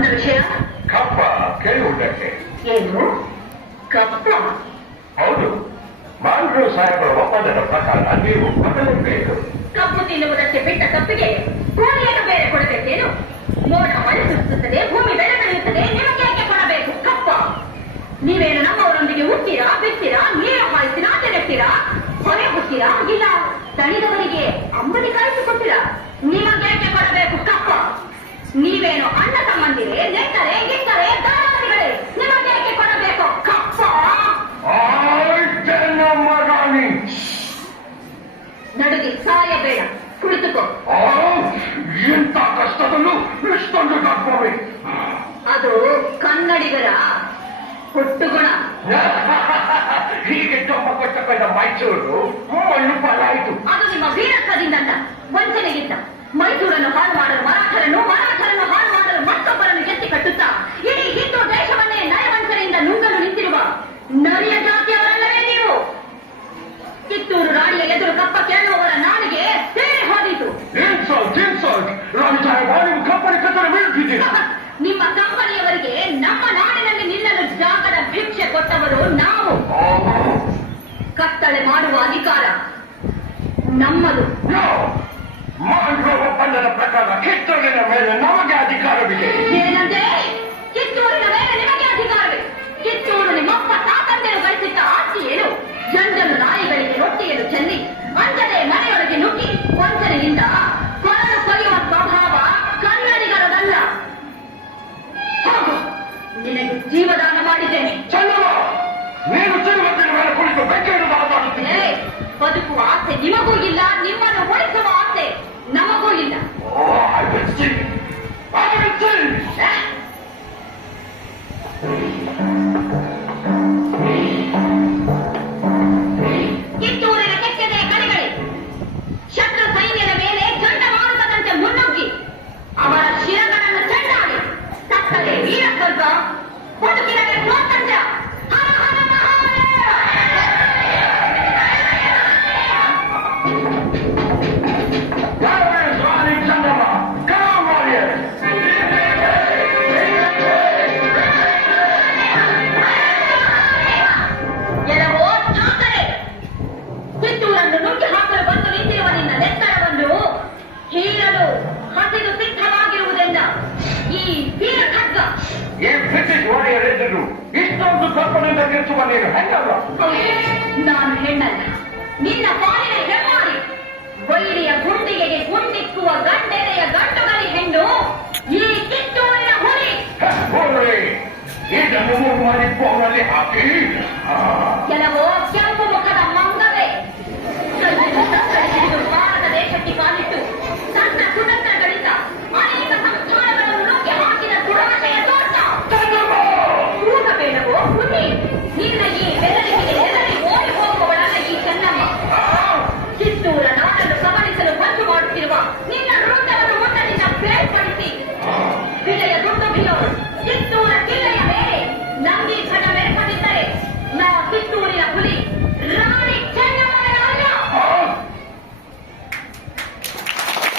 ಬಂದ ವಿಷಯ ಕಪ್ಪ ಕೇಳುವುದಕ್ಕೆ. ಏನು ಕಪ್ಪ? ಹೌದು, ಮಾಂಡ್ರು ಸಾಹೇಬರ ಒಪ್ಪಂದದ ಪ್ರಕಾರ ನೀವು ಕೊಡಲೇಬೇಕು. ಕಬ್ಬು ತಿನ್ನುವುದಕ್ಕೆ ಬಿಟ್ಟ ಕಪ್ಪಿಗೆ ಕೋಳಿಯನ್ನು ಬೇರೆ ಕೊಡಬೇಕೇನು? ಮೋಡ ಮಳೆ ಸುರಿಸುತ್ತದೆ, ಭೂಮಿ ಬೆಳೆ ಬೆಳೆಯುತ್ತದೆ, ನಿಮಗೆ ಯಾಕೆ ಕೊಡಬೇಕು ಕಪ್ಪ? ನೀವೇನು ನಮ್ಮವರೊಂದಿಗೆ ಹುಟ್ಟಿರಾ, ಬಿತ್ತೀರಾ, ನೀರು ಹಾಯಿಸಿ ನಾಟಿ ನೆಡ್ತೀರಾ, ಹೊರೆ ಹುಟ್ಟಿರಾ, ಇಲ್ಲ ತಣಿದವರಿಗೆ ಅಂಬಲಿ ಕಾಯಿಸಿಕೊಟ್ಟಿರಾ? ನಿಮಗೆ ಯಾಕೆ ಕೊಡಬೇಕು ಕಪ್ಪ? ನೀವೇನು ಅಣ್ಣ ತಮ್ಮಂದಿರೇ, ನೆಟ್ಟರೆ ಗಿಟ್ಟರೆ ದಾರಾದಿಗಳೇ, ನಿಮಗೆ ಯಾಕೆ ಕೊಡಬೇಕು ಕಪ್ಪ? ನಡುಗಿ ಸಾಯಬೇಡ, ಕುಳಿತುಕೋ. ಎಂತ ಕಷ್ಟದಲ್ಲೂ ಇಷ್ಟೊಂದು ತಪ್ಪವೆ. ಅದು ಕನ್ನಡಿಗರ ಹುಟ್ಟುಗುಣ. ಹೀಗೆ ತುಂಬ ಕೊಟ್ಟಕೊಂಡ ಮೈಸೂರು ಮಣ್ಣು ಪಾಲಾಯಿತು. ಅದು ನಿಮ್ಮ ವೀರತ್ವದಿಂದಲ್ಲ, ವಂಚನೆಗಿಂತ. ಮೈಸೂರನ್ನು ಹಾಳು ಮಾಡಲು ಮರಾಠರನ್ನು, ಮರಾಠರನ್ನು ಹಾಳು ಮಾಡಲು ಮತ್ತೊಬ್ಬರನ್ನು ಎತ್ತಿ ಕಟ್ಟುತ್ತಾ ಇಡೀ ಹಿಂದೂ ದೇಶವನ್ನೇ ನಯವಂಚನೆಯಿಂದ ನುಂಗಲು ನಿಂತಿರುವ ನರಿಯ ಜಾತಿಯವರಲ್ಲವೇ ನೀವು? ಕಿತ್ತೂರು ರಾಣಿಯ ಎದುರು ಕಪ್ಪ ಕೇಳುವವರ ನಾಲಿಗೆ ಸೇರಿ ಹೋದಿತು. ನಿಮ್ಮ ಕಂಪನಿಯವರಿಗೆ ನಮ್ಮ ನಾಡಿನಲ್ಲಿ ನಿಲ್ಲಲು ಜಾಗದ ಭಿಕ್ಷೆ ಕೊಟ್ಟವರು ನಾವು. ಕತ್ತಳೆ ಮಾಡುವ ಅಧಿಕಾರ ನಮ್ಮದು. ಒಪ್ಪಂದದ ಪ್ರಕಾರ ಕಿತ್ತೂರಿನ ಮೇಲೆ ನಮಗೆ ಅಧಿಕಾರವಿದೆ. ಏನಂತೆ? ಕಿತ್ತೂರಿನ ಮೇಲೆ ನಿಮಗೆ ಅಧಿಕಾರವಿದೆ? ಕಿತ್ತೂರು ನಿಮ್ಮಪ್ಪ ತಾತಂದೆರು ಗಳಿಸಿದ್ದ ಆಸ್ತಿ ಏನು? ಜಂಜಲು ನಾಯಿಗಳಿಗೆ ರೊಟ್ಟಿಯನ್ನು ಚೆಲ್ಲಿ ಅಂಜನೆ ಮನೆಯೊಳಗೆ ನುಗ್ಗಿ ವಂಚನೆಯಿಂದ ಕೊರಳು ಕೊಯ್ಯುವ ಸ್ವಭಾವ ಕನ್ನಡಿಗರದಲ್ಲ. ಹೋಗು, ನಿನಗೆ ಜೀವದಾನ ಮಾಡಿದ್ದೇನೆ. ನೀನು ತಿರುಗತ್ತಿನ ಮೇಲೆ ಕುಳಿತು ಬೆಂಕಿಯನ್ನು ಮಾತಾಡುತ್ತೀನಿ. ಬದುಕುವ ಆಸೆ ನಿಮಗೂ ಇಲ್ಲ, ನಿಮ್ಮನ್ನು ಉಳಿಸುವ ಆಸೆ ನಮಗೂ ಇಲ್ಲ. ಕಿತ್ತೂರಿನ ಕೆಚ್ಚದೆ ಕಡೆಗಳೇ, ಶತ್ರು ಸೈನ್ಯದ ಮೇಲೆ ಚಂಡಮಾರುತದಂತೆ ಮುನ್ನುಗ್ಗಿ ಅವರ ಶಿರಗಳನ್ನು ಚೆಂಡಾಡಿ ಸತ್ತರೆ ವೀರಸ್ವರ್ಗ, ಬದುಕಿದರೆ ಸ್ವಾತಂತ್ರ್ಯ. ಇಷ್ಟೊಂದು ಕಲ್ಪನೆಯಿಂದ ಗೆಲ್ಸುವ ನೀನು ಹೆಣ್ಣಲ್ಲ. ನಾನು ಹೆಣ್ಣಲ್ಲ, ನಿನ್ನ ಪಾಲಿನ ಹೆಣ್ಣಾರಿ. ವೈರಿಯ ಗುಂಡಿಗೆ ಗುಂಡಿಕ್ಕುವ ಗಂಡೆರೆಯ ಗಂಡುಗಲಿ ಹೆಣ್ಣು ಈ ಕಿತ್ತೂರಿನ ಹುಲಿ. ಇದನ್ನು ಮಾಡಿ ಪೋನಲ್ಲಿ ಹಾಕಿ ಕೆಲವು ಕೆಂಪು ಮುಖದ ಮಂಗವೇ ಹಿಡಿದು ಭಾರತ ದೇಶಕ್ಕೆ ಕಾಲಿಟ್ಟು ಸಣ್ಣ ಸುನಂತ್ರಗಳಿಂದ ಅನೇಕ ಸಂಸ್ಥಾನಗಳನ್ನು ನುಗ್ಗಿ ಹಾಕಿದ ದುರಾಶೆಯ ತೋಟ. ಬೇಡವೋ ಹುಲಿ? ನಿನ್ನ ಈ ಬೆದರಿಕೆಗೆ ಹೆದರಿ ಓಡಿ ಹೋಗುವವಳಲ್ಲ ಈ ಚೆನ್ನಮ್ಮ. ಕಿತ್ತೂರ ನಾಡನ್ನು ಕಬಳಿಸಲು ಬಂದು ಮಾಡುತ್ತಿರುವ ನಿನ್ನ ವೃಂದವನ್ನು ಮುಟ್ಟದಿಂದ ಬೇರ್ಪಡಿಸಿ ವಿಜಯ ದುಡ್ಡು ಬಿಲ್ಲೋರು ಕಿತ್ತೂರು